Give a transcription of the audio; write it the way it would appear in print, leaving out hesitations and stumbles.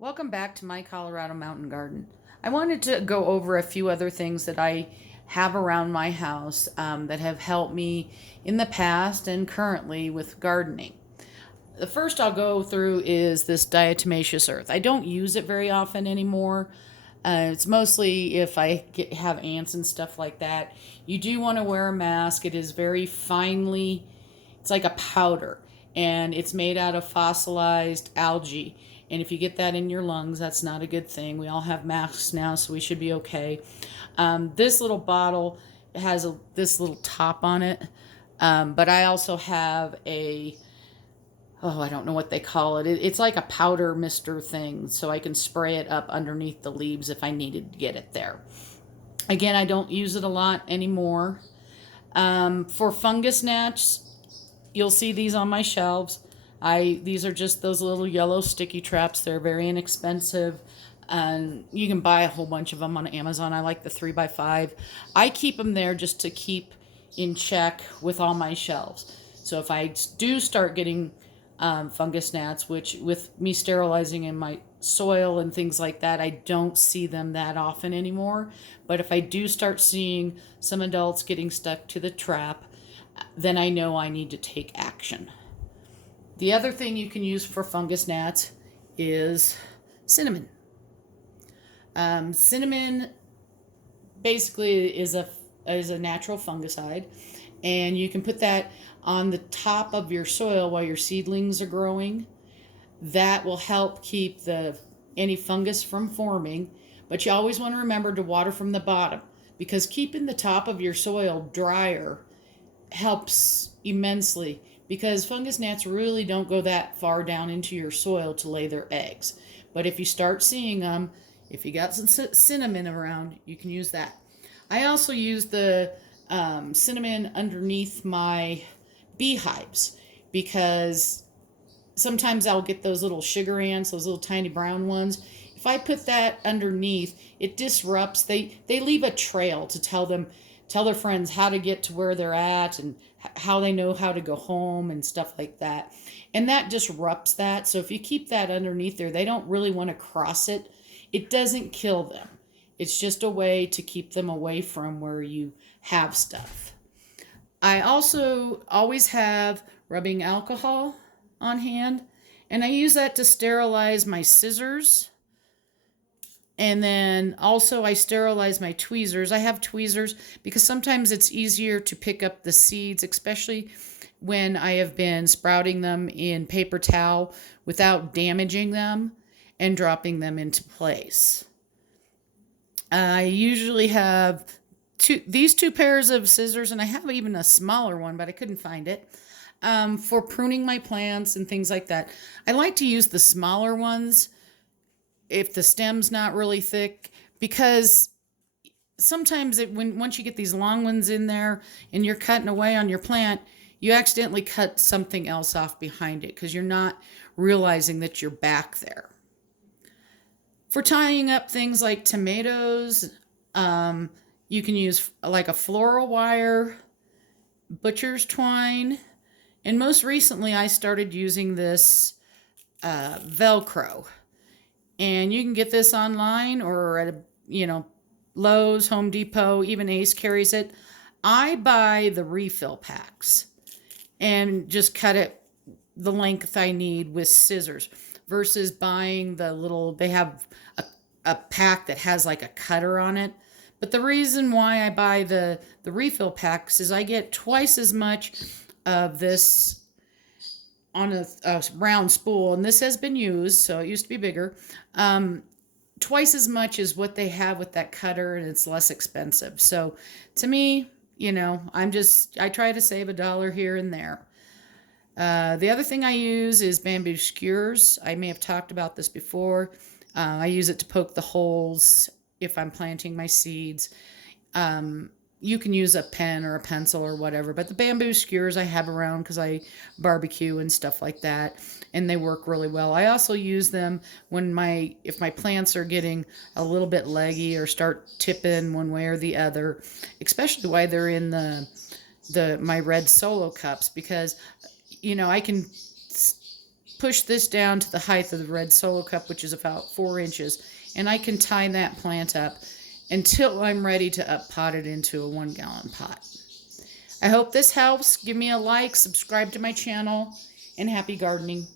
Welcome back to my Colorado mountain garden. I wanted to go over a few other things that I have around my house that have helped me in the past and currently with gardening. The first I'll go through is this diatomaceous earth. I don't use it very often anymore. It's mostly if have ants and stuff like that. You do want to wear a mask. It is very finely, it's like a powder, and it's made out of fossilized algae. And if you get that in your lungs, that's not a good thing. We all have masks now, so we should be okay. This little bottle has this little top on it, but I also have I don't know what they call it. It's like a powder mister thing, so I can spray it up underneath the leaves if I needed to get it there. Again, I don't use it a lot anymore. For fungus gnats, you'll see these on my shelves. These are just those little yellow sticky traps. They're very inexpensive, and you can buy a whole bunch of them on Amazon. I like the 3x5. I keep them there just to keep in check with all my shelves. So if I do start getting fungus gnats, which with me sterilizing in my soil and things like that, I don't see them that often anymore. But if I do start seeing some adults getting stuck to the trap, then I know I need to take action. The other thing you can use for fungus gnats is cinnamon. Cinnamon basically is a natural fungicide, and you can put that on the top of your soil while your seedlings are growing. That will help keep any fungus from forming, but you always want to remember to water from the bottom, because keeping the top of your soil drier helps immensely, because fungus gnats really don't go that far down into your soil to lay their eggs. But if you start seeing them, if you got some cinnamon around, you can use that. I also use the cinnamon underneath my beehives, because sometimes I'll get those little sugar ants, those little tiny brown ones. If I put that underneath, it disrupts. They leave a trail to tell their friends how to get to where they're at, and how they know how to go home and stuff like that. And that disrupts that. So if you keep that underneath there, they don't really want to cross it. It doesn't kill them. It's just a way to keep them away from where you have stuff. I also always have rubbing alcohol on hand, and I use that to sterilize my scissors. And then also I sterilize my tweezers. I have tweezers because sometimes it's easier to pick up the seeds, especially when I have been sprouting them in paper towel without damaging them and dropping them into place. I usually have these two pairs of scissors, and I have even a smaller one, but I couldn't find it, for pruning my plants and things like that. I like to use the smaller ones if the stem's not really thick, because sometimes once you get these long ones in there and you're cutting away on your plant, you accidentally cut something else off behind it because you're not realizing that you're back there. For tying up things like tomatoes, you can use like a floral wire, butcher's twine, and most recently I started using this Velcro. And you can get this online or at Lowe's, Home Depot, even Ace carries it. I buy the refill packs and just cut it the length I need with scissors, versus buying they have a pack that has like a cutter on it. But the reason why I buy the refill packs is I get twice as much of this on a round spool, and this has been used, so it used to be bigger. Twice as much as what they have with that cutter, and it's less expensive. So to me, I try to save $1 here and there. The other thing I use is bamboo skewers. I may have talked about this before. I use it to poke the holes if I'm planting my seeds. You can use a pen or a pencil or whatever, but the bamboo skewers I have around because I barbecue and stuff like that, and they work really well. I also use them if my plants are getting a little bit leggy or start tipping one way or the other, especially while they're in my red solo cups, because I can push this down to the height of the red solo cup, which is about 4 inches, and I can tie that plant up until I'm ready to up pot it into a 1-gallon pot. I hope this helps. Give me a like, subscribe to my channel, and happy gardening.